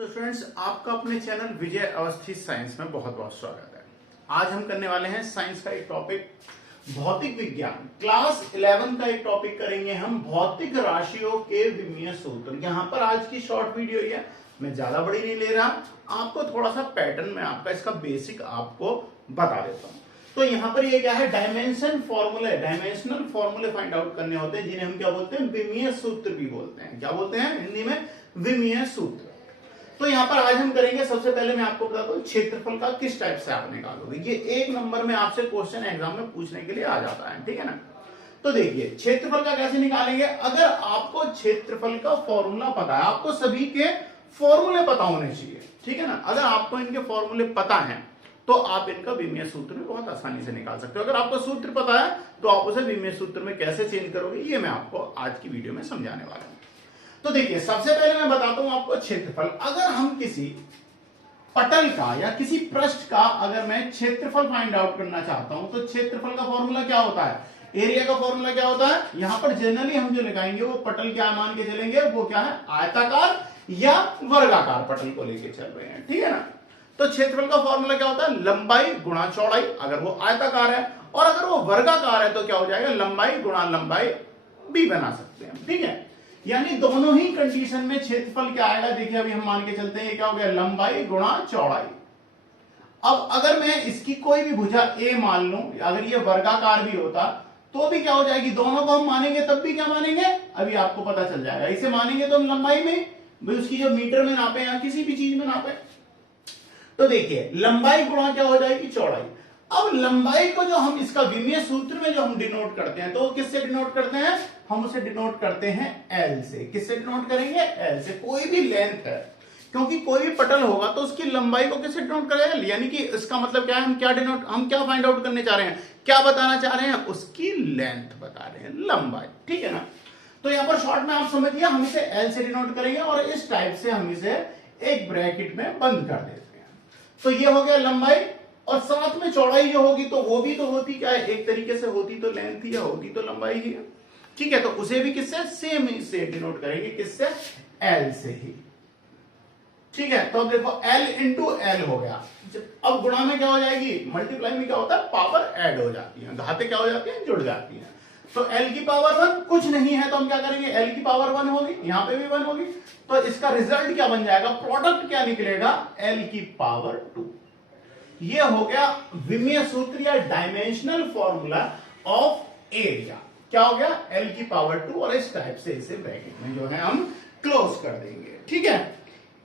तो स्टूडेंट्स, आपका अपने चैनल विजय अवस्थी साइंस में बहुत बहुत स्वागत है। आज हम करने वाले हैं साइंस का एक टॉपिक, भौतिक विज्ञान क्लास 11 का एक टॉपिक करेंगे हम, भौतिक राशियों के विमीय सूत्र। यहाँ पर आज की शॉर्ट वीडियो है, मैं ज्यादा बड़ी नहीं ले रहा, आपको थोड़ा सा पैटर्न में आपका इसका बेसिक आपको बता देता हूँ। तो यहाँ पर ये क्या है, डायमेंशनल फॉर्मूले फाइंड आउट करने होते हैं, जिन्हें हम क्या बोलते हैं, विमीय सूत्र भी बोलते हैं। क्या बोलते हैं हिंदी में, विमीय सूत्र। तो यहाँ पर आज हम करेंगे, सबसे पहले मैं आपको बता दूं क्षेत्रफल का किस टाइप से आप निकालोगे। ये एक नंबर में आपसे क्वेश्चन एग्जाम में पूछने के लिए आ जाता है, ठीक है ना। तो देखिए क्षेत्रफल का कैसे निकालेंगे। अगर आपको क्षेत्रफल का फॉर्मूला पता है, आपको सभी के फॉर्मूले पता होने चाहिए, ठीक है ना। अगर आपको इनके फॉर्मूले पता है तो आप इनका विमीय सूत्र में बहुत आसानी से निकाल सकते हो। अगर आपको सूत्र पता है तो आप उसे विमीय सूत्र में कैसे चेंज करोगे, ये मैं आपको आज की वीडियो में समझाने वाला हूं। तो देखिए, सबसे पहले मैं बताता हूं आपको क्षेत्रफल। अगर हम किसी पटल का या किसी पृष्ठ का अगर मैं क्षेत्रफल फाइंड आउट करना चाहता हूं तो क्षेत्रफल का फॉर्मूला क्या होता है, एरिया का फॉर्मूला क्या होता है। यहां पर जनरली हम जो लगाएंगे वो पटल क्या मान के चलेंगे, वो क्या है, आयताकार या वर्गाकार पटल को लेके चल रहे हैं, ठीक है ना। तो क्षेत्रफल का फॉर्मूला क्या होता है, लंबाई गुणा चौड़ाई। अगर वो आयताकार है और अगर वो वर्गाकार है तो क्या हो जाएगा, लंबाई गुणा लंबाई भी बना सकते हैं, ठीक है। यानी दोनों ही कंडीशन में क्षेत्रफल क्या आएगा, देखिए अभी हम मान के चलते हैं, क्या हो गया, लंबाई गुणा चौड़ाई। अब अगर मैं इसकी कोई भी भुजा ए मान लूं, अगर ये वर्गाकार भी होता तो भी क्या हो जाएगी, दोनों को हम मानेंगे तब भी क्या मानेंगे, अभी आपको पता चल जाएगा। इसे मानेंगे तो हम लंबाई में भी, उसकी जो मीटर में नापे या किसी भी चीज में नापे। तो देखिए लंबाई गुणा क्या हो जाएगी, चौड़ाई। अब लंबाई को जो हम इसका विमीय सूत्र में जो हम डिनोट करते हैं, तो किससे डिनोट करते हैं, हम उसे डिनोट करते हैं एल से। किससे डिनोट करेंगे, एल से। कोई भी लेंथ है, क्योंकि कोई भी पटल होगा तो उसकी लंबाई को किससे डिनोट करेगा, यानी कि इसका मतलब क्या है, हम क्या फाइंड आउट करने चाह रहे हैं, क्या बताना चाह रहे हैं, उसकी लेंथ बता रहे हैं, लंबाई, ठीक है ना। तो यहां पर शॉर्ट में आप समझिए, हम इसे एल से डिनोट करेंगे और इस टाइप से हम इसे एक ब्रैकेट में बंद कर देते हैं। तो ये हो गया लंबाई, और साथ में चौड़ाई जो होगी तो वो भी तो होती क्या है, एक तरीके से होती तो लेंथ ही है, होती तो लंबाई ही है, ठीक है। तो उसे भी किससे, सेम से डिनोट करेंगे, किससे, एल से ही, ठीक है। तो अब देखो एल इंटू एल हो गया। अब गुणा में क्या हो जाएगी, मल्टीप्लाई में क्या होता है, पावर ऐड हो जाती है, घाते क्या हो जाती है, जुड़ जाती है। तो एल की पावर 1 कुछ नहीं है तो हम क्या करेंगे, एल की पावर 1 होगी, यहां पे भी 1 होगी, तो इसका रिजल्ट क्या बन जाएगा, प्रोडक्ट क्या निकलेगा, एल की पावर 2। ये हो गया विमीय सूत्र या डायमेंशनल फॉर्मूला ऑफ एरिया। क्या हो गया, एल की पावर 2, और इस टाइप से इसे ब्रैकेट में जो है हम क्लोज कर देंगे, ठीक है।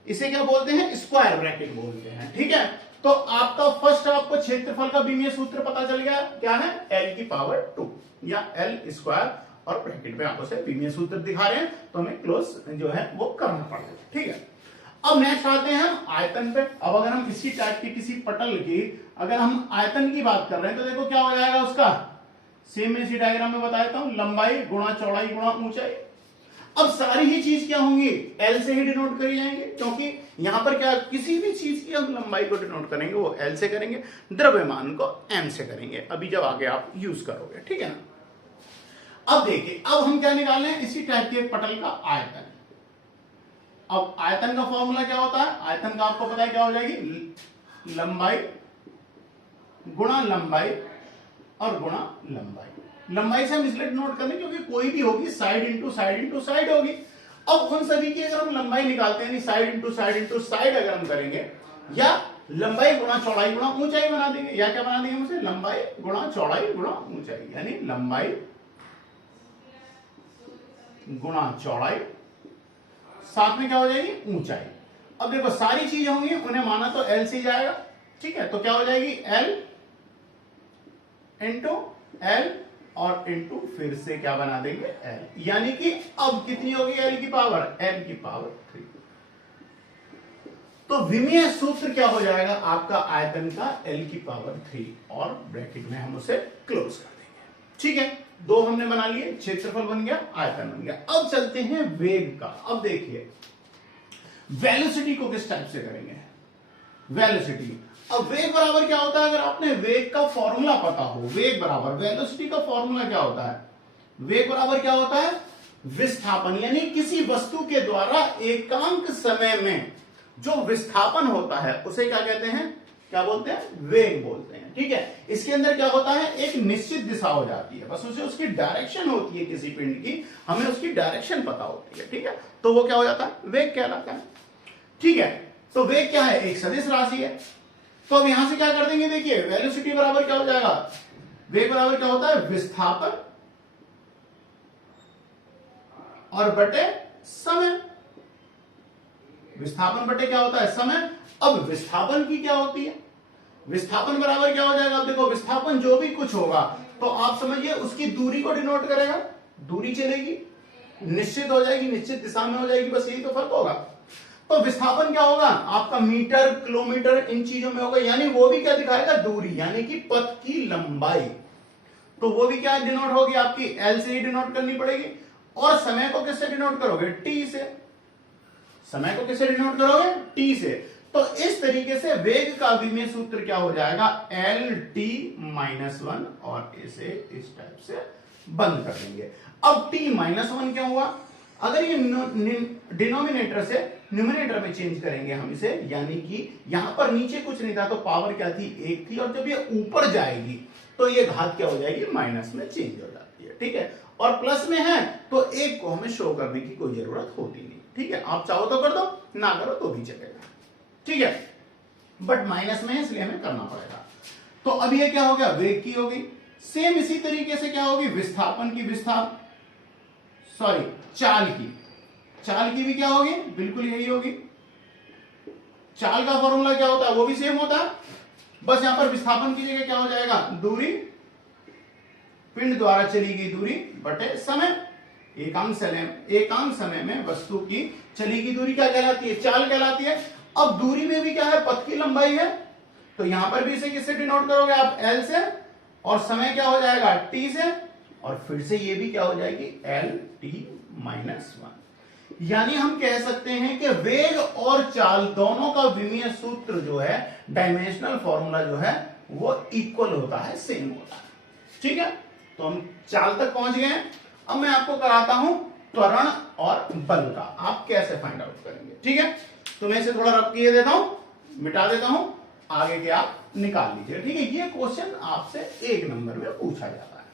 इसे क्या बोलते हैं, स्क्वायर ब्रैकेट बोलते हैं, ठीक है। तो आपका फर्स्ट, आपको क्षेत्रफल का विमीय सूत्र पता चल गया, क्या है, एल की पावर 2 या एल स्क्वायर, और ब्रैकेट में आपको से विमीय सूत्र दिखा रहे हैं तो हमें क्लोज जो है वो करना पड़ेगा, ठीक है। अब नेक्स्ट आते हैं हम आयतन पे। अब अगर हम इसी टाइप की किसी पटल की अगर हम आयतन की बात कर रहे हैं तो देखो क्या हो जाएगा उसका, सेम मैं इसी डायग्राम में बता देता हूं, लंबाई गुणा चौड़ाई गुणा ऊंचाई। अब सारी ही चीज क्या होंगी, एल से ही डिनोट करी जाएंगे, क्योंकि यहां पर क्या, किसी भी चीज की हम लंबाई को डिनोट करेंगे वो एल से करेंगे, द्रव्यमान को एम से करेंगे, अभी जब आगे आप यूज करोगे, ठीक है ना। अब देखिए, अब हम क्या निकाल रहे हैं, इसी टाइप के पटल का आयतन। अब आयतन का फॉर्मूला क्या होता है, आयतन का आपको पता है क्या हो जाएगी, लंबाई गुणा लंबाई और गुणा लंबाई। लंबाई से हम इसलिए नोट कर लें क्योंकि कोई भी होगी, side into side into side होगी। अब उन सभी की अगर हम लंबाई निकालते हैं, side into side into side अगर हम करेंगे, या लंबाई गुणा चौड़ाई गुणा ऊंचाई बना देंगे, या क्या बना देंगे उसे, लंबाई गुणा चौड़ाई गुणा ऊंचाई, यानी लंबाई गुणा चौड़ाई, साथ में क्या हो जाएगी, ऊंचाई। अब देखो सारी चीजें होंगी, उन्हें माना तो एल से जाएगा, ठीक है। तो क्या हो जाएगी, एल इंटू एल और इंटू फिर से क्या बना देंगे, एल, यानी कि अब कितनी होगी, एल की पावर, एल की पावर 3। तो विमीय सूत्र क्या हो जाएगा आपका आयतन का, एल की पावर 3, और ब्रैकेट में हम उसे क्लोज कर देंगे, ठीक है। दो हमने बना लिए, क्षेत्रफल बन गया, आयतन बन गया। अब चलते हैं वेग का। अब देखिए वेलोसिटी को किस टाइप से करेंगे, वेलोसिटी। अब वेग बराबर क्या होता है, अगर आपने वेग का फॉर्मूला पता हो, वेग बराबर वेलोसिटी का फॉर्मूला क्या होता है, वेग बराबर क्या होता है, विस्थापन, यानी किसी वस्तु के द्वारा एकांक समय में जो विस्थापन होता है उसे क्या कहते हैं, क्या बोलते हैं, वेग बोलते हैं। ठीक है, इसके अंदर क्या होता है, एक निश्चित दिशा हो जाती है, बस उसे उसकी डायरेक्शन होती है किसी पिंड की, हमें उसकी डायरेक्शन पता होती है। ठीक है, तो वो क्या हो जाता है, वेग कहलाता है। ठीक है, तो वेग क्या है, एक सदिश राशि है। तो अब यहां से क्या कर देंगे, देखिए वेलोसिटी बराबर क्या हो जाएगा, वेग बराबर क्या होता है, विस्थापन और बटे समय। विस्थापन बटे क्या होता है, समय। अब विस्थापन की क्या होती है, विस्थापन बराबर क्या हो जाएगा, अब देखो विस्थापन जो भी कुछ होगा तो आप समझिए उसकी दूरी को डिनोट करेगा, दूरी चलेगी, निश्चित हो जाएगी, निश्चित दिशा में हो जाएगी, बस यही तो फर्क होगा। तो विस्थापन क्या होगा आपका, मीटर किलोमीटर इन चीजों में होगा, यानी वो भी क्या दिखाएगा, दूरी, यानी कि पथ की लंबाई। तो वो भी क्या डिनोट होगी आपकी, एल से ही डिनोट करनी पड़ेगी। और समय को किससे डिनोट करोगे, टी से। समय को किससे डिनोट करोगे, टी से। तो इस तरीके से वेग का विमीय सूत्र क्या हो जाएगा, एल टी माइनस वन, और इसे इस टाइप से बंद कर देंगे। अब टी माइनस वन क्यों हुआ, अगर ये डिनोमिनेटर से न्यूमिनेटर में चेंज करेंगे हम इसे, यानी कि यहां पर नीचे कुछ नहीं था तो पावर क्या थी, एक थी, और जब ये ऊपर जाएगी तो ये घात क्या हो जाएगी, माइनस में चेंज हो जाती है। ठीक है, और प्लस में है तो एक को हमें शो करने की कोई जरूरत होती नहीं। ठीक है, आप चाहो तो कर दो, ना करो तो भी चलेगा। ठीक है, बट माइनस में है इसलिए हमें करना पड़ेगा। तो अब ये क्या हो गया, वेग की होगी। सेम इसी तरीके से क्या होगी, विस्थापन की, चाल की भी क्या होगी, बिल्कुल यही होगी। चाल का फॉर्मूला क्या होता है, वो भी सेम होता है, बस यहां पर विस्थापन की जगह क्या हो जाएगा, दूरी, पिंड द्वारा चली गई दूरी बटे समय। एकांक समय में वस्तु की चली गई दूरी क्या कहलाती है, चाल कहलाती है। अब दूरी में भी क्या है, पथ की लंबाई है, तो यहां पर भी इसे किससे डिनोट करोगे आप, एल से, और समय क्या हो जाएगा, टी से, और फिर से ये भी क्या हो जाएगी, एल टी माइनस वन। यानी हम कह सकते हैं कि वेग और चाल दोनों का विमीय सूत्र जो है, डायमेंशनल फॉर्मूला जो है, वो इक्वल होता है, सेम होता है। ठीक है, तो हम चाल तक पहुंच गए हैं। अब मैं आपको कराता हूं त्वरण और बल का, आप कैसे फाइंड आउट करेंगे। ठीक है, तो मैं इसे थोड़ा रब किए देता हूं, मिटा देता हूं, आगे के आप निकाल लीजिए। ठीक है, ये क्वेश्चन आपसे 1 नंबर में पूछा जाता है।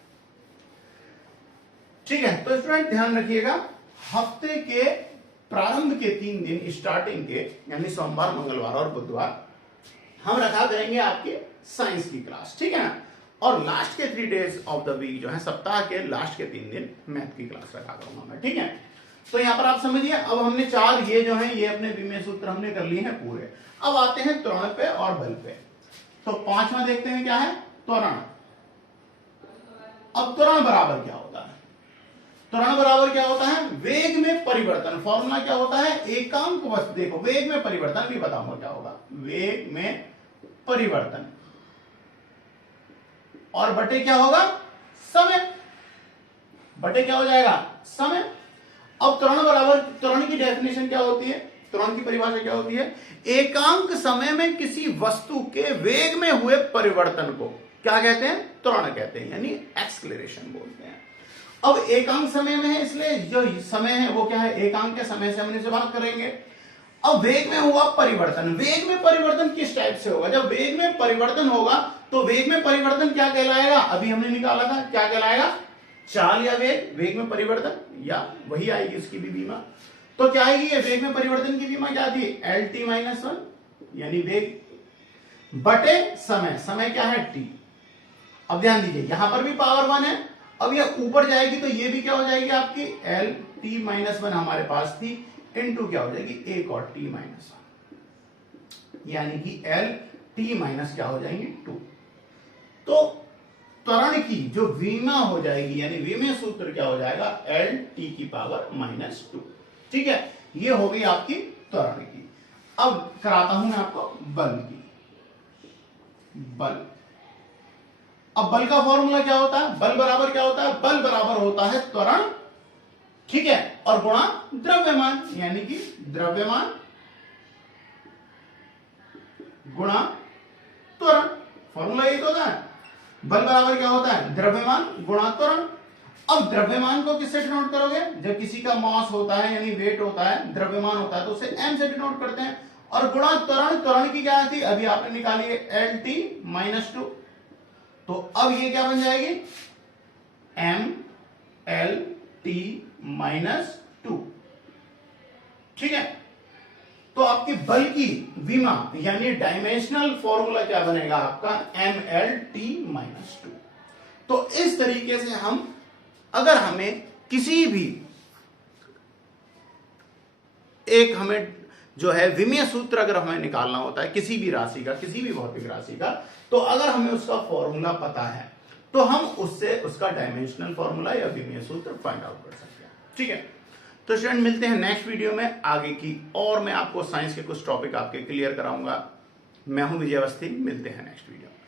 ठीक है, तो स्टूडेंट ध्यान रखिएगा, हफ्ते के प्रारंभ के 3 दिन स्टार्टिंग के, यानी सोमवार, मंगलवार और बुधवार, हम रखा करेंगे आपके साइंस की क्लास। ठीक है ना, और लास्ट के 3 डेज ऑफ द वीक जो है, सप्ताह के लास्ट के 3 दिन मैथ की क्लास रखा करूंगा मैं। ठीक है, तो यहां पर आप समझिए, अब हमने 4 ये जो है, ये अपने विमीय सूत्र हमने कर लिए हैं पूरे। अब आते हैं त्वरण पे और बल पे। तो 5वां देखते हैं क्या है, त्वरण। अब त्वरण बराबर क्या होता है, त्वरण बराबर क्या होता है, वेग में परिवर्तन। फॉर्मूला क्या होता है, एकांक वस्तु, देखो वेग में परिवर्तन भी बताऊंगा क्या होगा, वेग में परिवर्तन, और बटे क्या होगा, समय, बटे क्या हो जाएगा, समय। अब त्वरण बराबर, त्वरण की डेफिनेशन क्या होती है, त्वरण की परिभाषा क्या होती है, एकांक समय में किसी वस्तु के वेग में हुए परिवर्तन को क्या कहते हैं, त्वरण कहते हैं, यानी एक्सलेरेशन बोलते हैं। अब एकांक समय में है, इसलिए जो समय है वो क्या है, एकांक के समय से हम इसे बात करेंगे। अब वेग में हुआ परिवर्तन, वेग में परिवर्तन किस टाइप से होगा, जब वेग में परिवर्तन होगा तो वेग में परिवर्तन क्या कहलाएगा, अभी हमने निकाला था, क्या कहलाएगा, चाल या वेग, वेग में परिवर्तन, या वही आएगी उसकी भी बीमा। तो क्या आएगी, ये वेग में परिवर्तन की बीमा क्या थी, एल टी माइनस वन, यानी वेग बटे समय, समय क्या है, टी। अब ध्यान दीजिए, यहां पर भी पावर 1 है, अब ये ऊपर जाएगी तो ये भी क्या हो जाएगी आपकी, एल टी माइनस वन हमारे पास थी, इनटू क्या हो जाएगी, एक और टी माइनस वन, यानी कि एल टी माइनस क्या हो जाएंगे, 2। तो त्वरण की जो विमा हो जाएगी, यानी विमीय सूत्र क्या हो जाएगा, एल टी की पावर माइनस 2। ठीक है, ये हो गई आपकी त्वरण की। अब कराता हूं मैं आपको बल की, बल। अब बल का फॉर्मूला क्या होता है, बल बराबर क्या होता है, बल बराबर होता है त्वरण, ठीक है, और गुणा द्रव्यमान, यानी कि द्रव्यमान गुणा त्वरण, फॉर्मूला यही तो होता है। बल बराबर क्या होता है, द्रव्यमान गुणा त्वरण। अब द्रव्यमान को किससे डिनोट करोगे, जब किसी का मास होता है यानी वेट होता है, द्रव्यमान होता है, तो उसे m से डिनोट करते हैं, और गुणा त्वरण, त्वरण की क्या थी अभी आपने निकाली है, एल टी माइनस 2। तो अब ये क्या बन जाएगी, एम एल टी माइनस 2। ठीक है, तो आपकी बल की विमा यानी डायमेंशनल फॉर्मूला क्या बनेगा आपका, एम एल टी माइनस 2। तो इस तरीके से हम, अगर हमें किसी भी एक हमें जो है विमीय सूत्र अगर हमें निकालना होता है किसी भी राशि का, किसी भी भौतिक राशि का, तो अगर हमें उसका फॉर्मूला पता है तो हम उससे उसका डायमेंशनल फॉर्मूला या विमीय सूत्र फाइंड आउट कर सकते हैं। ठीक है, तो स्टूडेंट मिलते हैं नेक्स्ट वीडियो में आगे की, और मैं आपको साइंस के कुछ टॉपिक आपके क्लियर कराऊंगा। मैं हूं विजय अवस्थी, मिलते हैं नेक्स्ट वीडियो में।